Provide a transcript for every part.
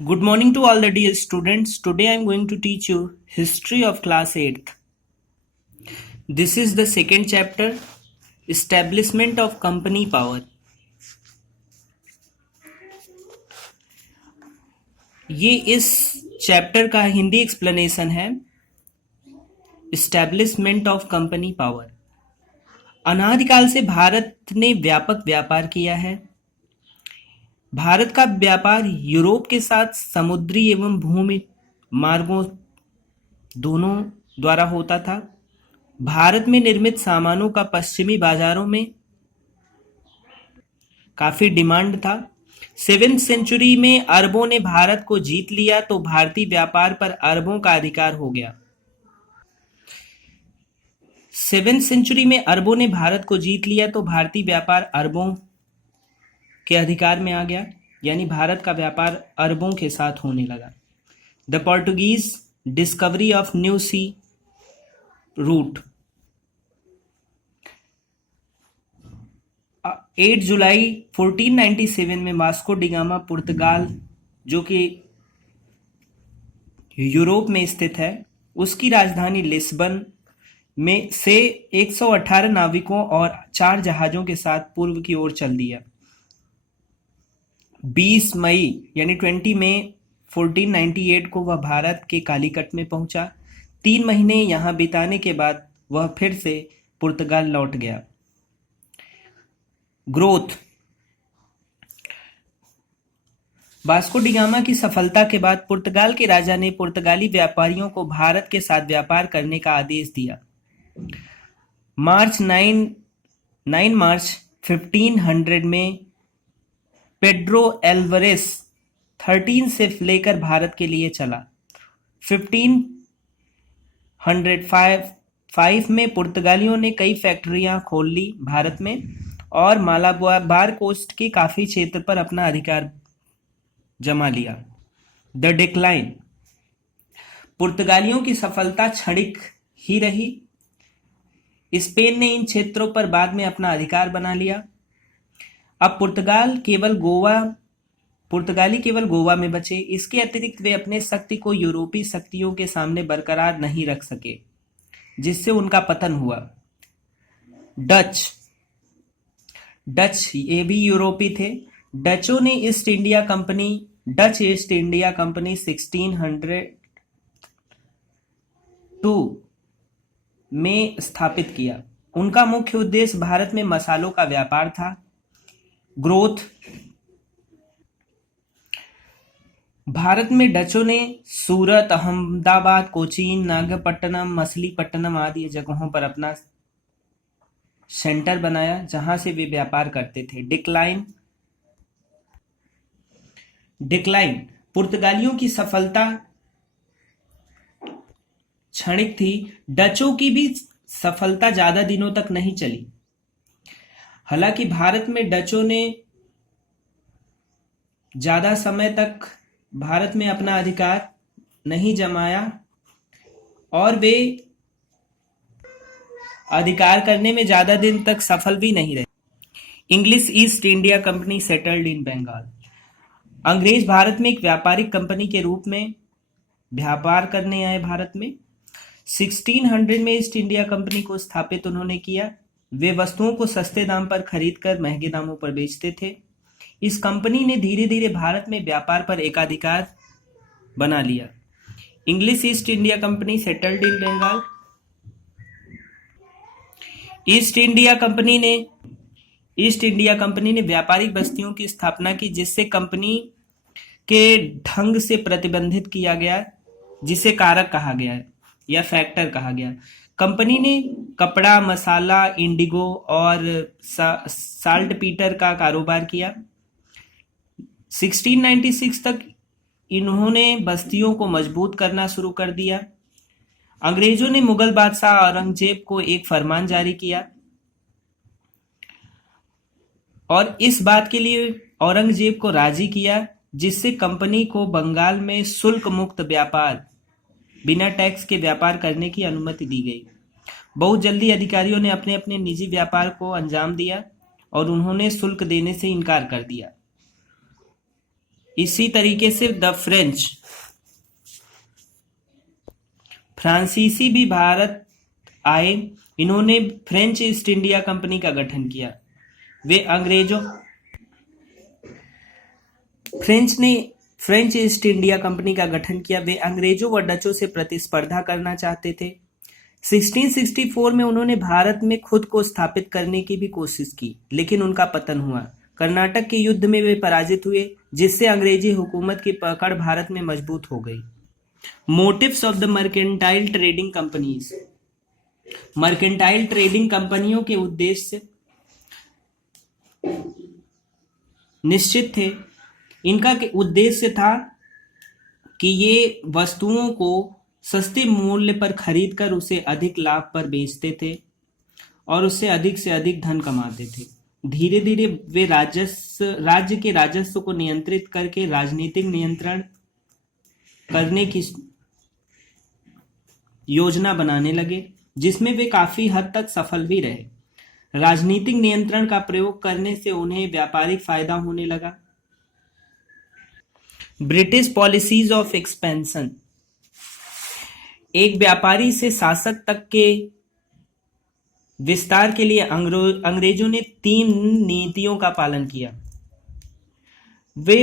Good morning to all the dear students. Today I am going to teach you history of class 8th. This is the second chapter, establishment of company power. ये इस chapter का Hindi explanation है, establishment of company power. अनादिकाल से भारत ने व्यापक व्यापार किया है। भारत का व्यापार यूरोप के साथ समुद्री एवं भूमि मार्गों दोनों द्वारा होता था। भारत में निर्मित सामानों का पश्चिमी बाजारों में काफी डिमांड था। 7th सेंचुरी में अरबों ने भारत को जीत लिया तो भारतीय व्यापार पर अरबों का अधिकार हो गया। 7th सेंचुरी में अरबों ने भारत को जीत लिया तो भारतीय व्यापार अरबों के अधिकार में आ गया, यानी भारत का व्यापार अरबों के साथ होने लगा। The Portuguese discovery of new sea route. 8 जुलाई 1497 में वास्को डी गामा पुर्तगाल, जो कि यूरोप में स्थित है, उसकी राजधानी लिस्बन में से 118 नाविकों और 4 जहाजों के साथ पूर्व की ओर चल दिया। 20 मई यानी 20 मई 1498 को वह भारत के कालीकट में पहुंचा। 3 महीने यहां बिताने के बाद वह फिर से पुर्तगाल लौट गया। ग्रोथ। वास्को डी गामा की सफलता के बाद पुर्तगाल के राजा ने पुर्तगाली व्यापारियों को भारत के साथ व्यापार करने का आदेश दिया। 9 मार्च 1500 में पेड्रो एल्वारेस 13 से लेकर भारत के लिए चला। 1505 में पुर्तगालियों ने कई फैक्ट्रियां खोल ली भारत में और मालाबार कोस्ट के काफी क्षेत्र पर अपना अधिकार जमा लिया। The decline. पुर्तगालियों की सफलता क्षणिक ही रही। स्पेन ने इन क्षेत्रों पर बाद में अपना अधिकार बना लिया। अब पुर्तगाली केवल गोवा में बचे। इसके अतिरिक्त वे अपने शक्ति को यूरोपीय शक्तियों के सामने बरकरार नहीं रख सके, जिससे उनका पतन हुआ। डच ये भी यूरोपी थे। डचों ने डच ईस्ट इंडिया कंपनी 1602 में स्थापित किया। उनका मुख्य उद्देश्य भारत में मसालों का व्यापार था। ग्रोथ। भारत में डचों ने सूरत, अहमदाबाद, कोचीन, नागपट्टनम, मछलीपट्टनम आदि जगहों पर अपना सेंटर बनाया, जहां से वे व्यापार करते थे। डिक्लाइन। पुर्तगालियों की सफलता क्षणिक थी। डचों की भी सफलता ज्यादा दिनों तक नहीं चली। हालांकि भारत में डचों ने ज्यादा समय तक भारत में अपना अधिकार नहीं जमाया और वे अधिकार करने में ज्यादा दिन तक सफल भी नहीं रहे। English East India Company settled in Bengal. अंग्रेज भारत में एक व्यापारिक कंपनी के रूप में व्यापार करने आए भारत में। 1600 में ईस्ट इंडिया कंपनी को स्थापित उन्होंने किया। वे वस्तुओं को सस्ते दाम पर खरीदकर महंगे दामों पर बेचते थे। इस कंपनी ने धीरे धीरे भारत में व्यापार पर एकाधिकार बना लिया। English East India Company settled in Bengal. East India Company ने व्यापारिक बस्तियों की स्थापना की, जिससे कंपनी के ढंग से प्रतिबंधित किया गया, जिसे कारक कहा गया या फैक्टर कहा गया। कंपनी ने कपड़ा, मसाला, इंडिगो और साल्टपीटर का कारोबार किया। 1696 तक इन्होंने बस्तियों को मजबूत करना शुरू कर दिया। अंग्रेजों ने मुगल बादशाह औरंगजेब को एक फरमान जारी किया और इस बात के लिए औरंगजेब को राजी किया, जिससे कंपनी को बंगाल में शुल्क मुक्त व्यापार, बिना टैक्स के व्यापार करने की अनुमति दी गई। बहुत जल्दी अधिकारियों ने अपने अपने निजी व्यापार को अंजाम दिया और उन्होंने शुल्क देने से इनकार कर दिया। इसी तरीके से द फ्रांसीसी भी भारत आए। इन्होंने फ्रेंच ईस्ट इंडिया कंपनी का गठन किया। वे अंग्रेजों फ्रेंच ईस्ट इंडिया कंपनी का गठन किया। वे अंग्रेजों व डचों से प्रतिस्पर्धा करना चाहते थे। 1664 में उन्होंने भारत में खुद को स्थापित करने की भी कोशिश की, लेकिन उनका पतन हुआ। कर्नाटक के युद्ध में वे पराजित हुए, जिससे अंग्रेजी हुकूमत की पकड़ भारत में मजबूत हो गई। Motives of the mercantile trading companies. Mercantile trading कंपनियों के उद्देश्य निश्चित थे। इनका उद्देश्य था कि ये वस्तुओं को सस्ते मूल्य पर खरीदकर उसे अधिक लाभ पर बेचते थे और उससे अधिक से अधिक धन कमाते थे। धीरे धीरे वे राज्य के राजस्व को नियंत्रित करके राजनीतिक नियंत्रण करने की योजना बनाने लगे, जिसमें वे काफी हद तक सफल भी रहे। राजनीतिक नियंत्रण का प्रयोग करने से उन्हें व्यापारिक फायदा होने लगा। British policies of expansion. एक व्यापारी से शासक तक के विस्तार के लिए अंग्रेजों ने 3 नीतियों का पालन किया। वे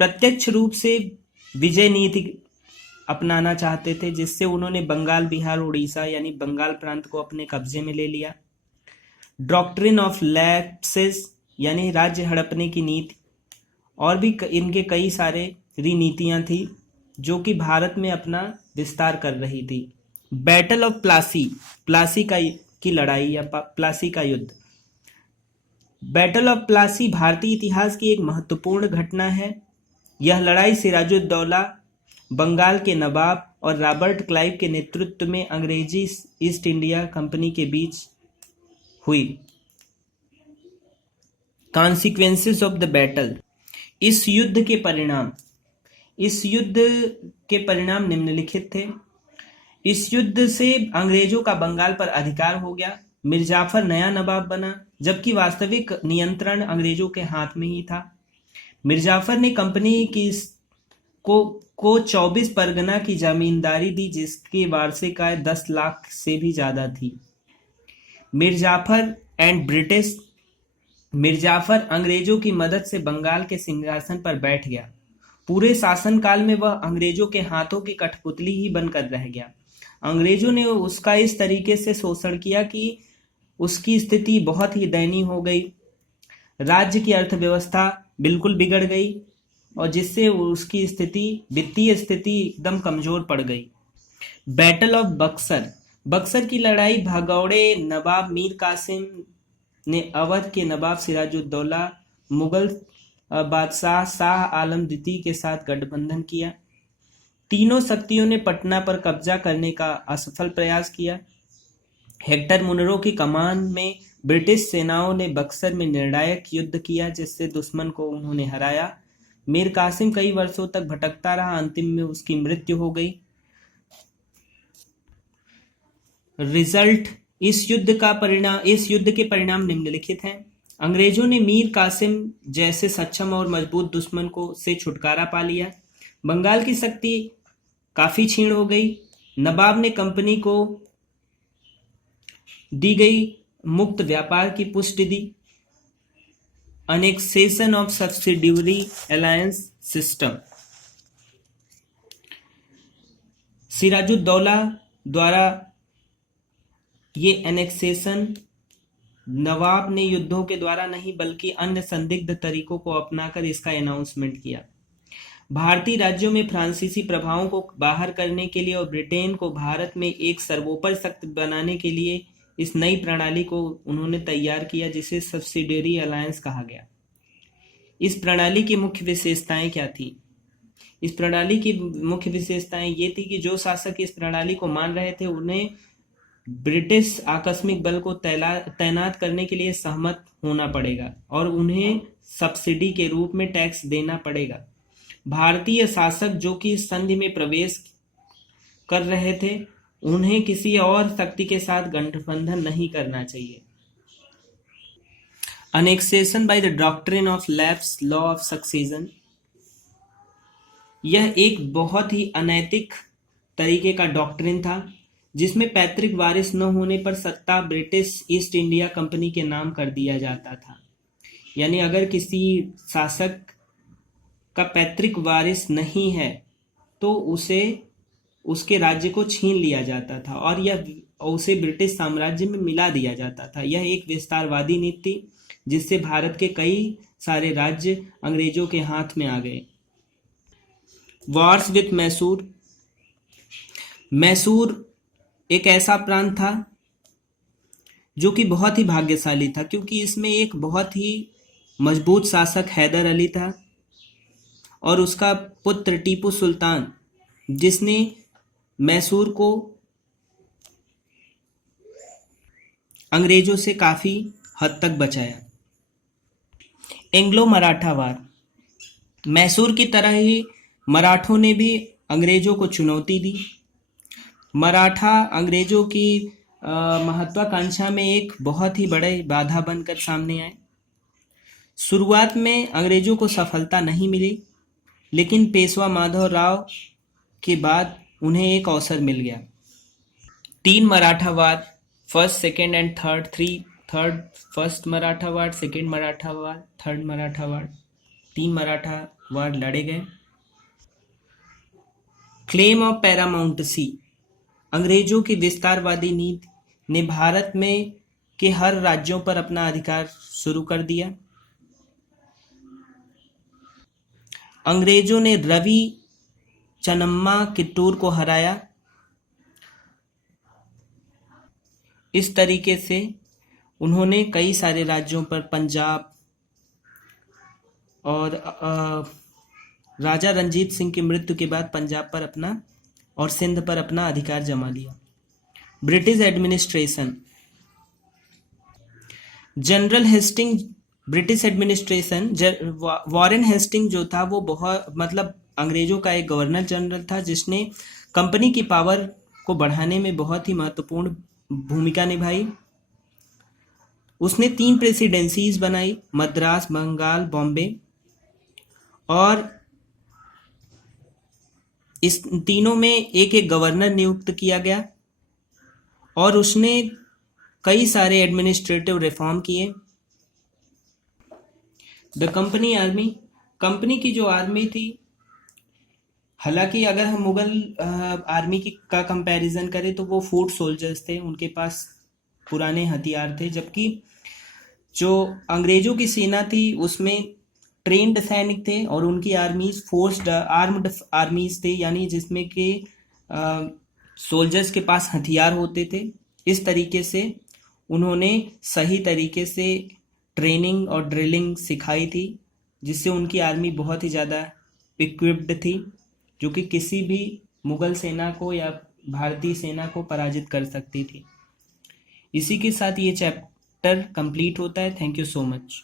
प्रत्यक्ष रूप से विजय नीति अपनाना चाहते थे, जिससे उन्होंने बंगाल, बिहार, उड़ीसा यानी बंगाल प्रांत को अपने कब्जे में ले लिया। डॉक्ट्रिन ऑफ लैप्सेस यानी राज्य हड़पने की नीति, और भी इनके कई सारे नीतियां थी जो कि भारत में अपना विस्तार कर रही थी। बैटल ऑफ प्लासी की लड़ाई या प्लासी का युद्ध। बैटल ऑफ प्लासी भारतीय इतिहास की एक महत्वपूर्ण घटना है। यह लड़ाई सिराजुद्दौला, बंगाल के नवाब और रॉबर्ट क्लाइव के नेतृत्व में अंग्रेजी ईस्ट इंडिया कंपनी के बीच हुई। Consequences of the battle. इस युद्ध के परिणाम निम्नलिखित थे। इस युद्ध से अंग्रेजों का बंगाल पर अधिकार हो गया। मिर्जाफर नया नवाब बना, जबकि वास्तविक नियंत्रण अंग्रेजों के हाथ में ही था। मिर्जाफर ने कंपनी को 24 परगना की जमींदारी दी, जिसकी वार्षिक आय 10 लाख से भी ज्यादा थी। Mir Jafar and British. मिर्जाफर अंग्रेजों की मदद से बंगाल के सिंहासन पर बैठ गया। पूरे शासनकाल में वह अंग्रेजों के हाथों की कठपुतली ही बनकर रह गया। अंग्रेजों ने उसका इस तरीके से शोषण किया कि उसकी स्थिति बहुत ही दयनीय हो गई। राज्य की अर्थव्यवस्था बिल्कुल बिगड़ गई और जिससे उसकी वित्तीय स्थिति एकदम कमजोर पड़ गई। बैटल ऑफ बक्सर की लड़ाई भगौड़े नवाब मीर कासिम ने अवध के नवाब सिराजुद्दौला, मुगल बादशाह शाह आलम द्वितीय के साथ गठबंधन किया। तीनों शक्तियों ने पटना पर कब्जा करने का असफल प्रयास किया। हेक्टर मुनरो की कमान में ब्रिटिश सेनाओं ने बक्सर में निर्णायक युद्ध किया, जिससे दुश्मन को उन्होंने हराया। मीर कासिम कई वर्षों तक भटकता रहा, अंतिम में उसकी मृत्यु हो गई। रिजल्ट। इस युद्ध के परिणाम निम्नलिखित हैं। अंग्रेजों ने मीर कासिम जैसे सक्षम और मजबूत दुश्मन से छुटकारा पा लिया। बंगाल की शक्ति काफी क्षीण हो गई। नवाब ने कंपनी को दी गई मुक्त व्यापार की पुष्टि दी। Annexation of subsidiary alliance system. Sirajuddaula द्वारा ये एनेक्सेशन नवाब ने युद्धों के द्वारा नहीं बल्कि अन्य संदिग्ध तरीकों को अपनाकर इसका अनाउंसमेंट किया। भारतीय राज्यों में फ्रांसीसी प्रभावों को बाहर करने के लिए और ब्रिटेन को भारत में एक सर्वोपरि शक्ति बनाने के लिए इस नई प्रणाली को उन्होंने तैयार किया, जिसे सब्सिडियरी अलायंस कहा गया। इस प्रणाली की मुख्य विशेषताएं क्या थी? इस प्रणाली की मुख्य विशेषताएं ये थी कि जो शासक इस प्रणाली को मान रहे थे उन्हें ब्रिटिश आकस्मिक बल को तैनात करने के लिए सहमत होना पड़ेगा और उन्हें सब्सिडी के रूप में टैक्स देना पड़ेगा। भारतीय शासक जो कि इस संधि में प्रवेश कर रहे थे उन्हें किसी और शक्ति के साथ गठबंधन नहीं करना चाहिए। Annexation by the doctrine of lapse, law of succession। यह एक बहुत ही अनैतिक तरीके का डॉक्ट्रिन था, जिसमें पैतृक वारिस न होने पर सत्ता ब्रिटिश ईस्ट इंडिया कंपनी के नाम कर दिया जाता था। यानी अगर किसी शासक का पैतृक वारिस नहीं है तो उसे उसके राज्य को छीन लिया जाता था और यह उसे ब्रिटिश साम्राज्य में मिला दिया जाता था। यह एक विस्तारवादी नीति थी, जिससे भारत के कई सारे राज्य अंग्रेजों के हाथ में आ गए। Wars with Mysore. मैसूर एक ऐसा प्रांत था जो कि बहुत ही भाग्यशाली था, क्योंकि इसमें एक बहुत ही मजबूत शासक हैदर अली था और उसका पुत्र टीपू सुल्तान, जिसने मैसूर को अंग्रेजों से काफी हद तक बचाया। एंग्लो मराठा वार। मैसूर की तरह ही मराठों ने भी अंग्रेजों को चुनौती दी। मराठा अंग्रेजों की महत्वाकांक्षा में एक बहुत ही बड़े बाधा बनकर सामने आए। शुरुआत में अंग्रेजों को सफलता नहीं मिली, लेकिन पेशवा माधव राव के बाद उन्हें एक अवसर मिल गया। 3 Maratha war, first, second and third, first Maratha war, second Maratha war, third Maratha war, 3 Maratha war लड़े गए। Claim of paramountcy. अंग्रेजों की विस्तारवादी नीति ने भारत में के हर राज्यों पर अपना अधिकार शुरू कर दिया। अंग्रेजों ने रवि चन्नम्मा कित्तूर को हराया। इस तरीके से उन्होंने कई सारे राज्यों पर, पंजाब और राजा रंजीत सिंह की मृत्यु के बाद पंजाब पर अपना और सिंध पर अपना अधिकार जमा लिया। British administration. General Hasting, British administration, Warren Hasting जो था वो बहुत अंग्रेजों का एक गवर्नर जनरल था, जिसने कंपनी की पावर को बढ़ाने में बहुत ही महत्वपूर्ण भूमिका निभाई। उसने 3 प्रेसिडेंसीज बनाई, मद्रास, बंगाल, बॉम्बे, और इस तीनों में एक एक गवर्नर नियुक्त किया गया और उसने कई सारे एडमिनिस्ट्रेटिव रिफॉर्म किए। The company army. कंपनी की जो आर्मी थी, हालांकि अगर हम मुगल आर्मी का कंपैरिजन करें तो वो फुट सोल्जर्स थे, उनके पास पुराने हथियार थे, जबकि जो अंग्रेजों की सेना थी उसमें ट्रेन्ड सैनिक थे और उनकी आर्मीज फोर्स्ड आर्म्ड आर्मीज थे, यानी जिसमें कि सोल्जर्स के पास हथियार होते थे। इस तरीके से उन्होंने सही तरीके से ट्रेनिंग और ड्रिलिंग सिखाई थी, जिससे उनकी आर्मी बहुत ही ज़्यादा इक्विप्ड थी, जो कि किसी भी मुगल सेना को या भारतीय सेना को पराजित कर सकती थी। इसी के साथ ये चैप्टर कंप्लीट होता है। Thank you so much.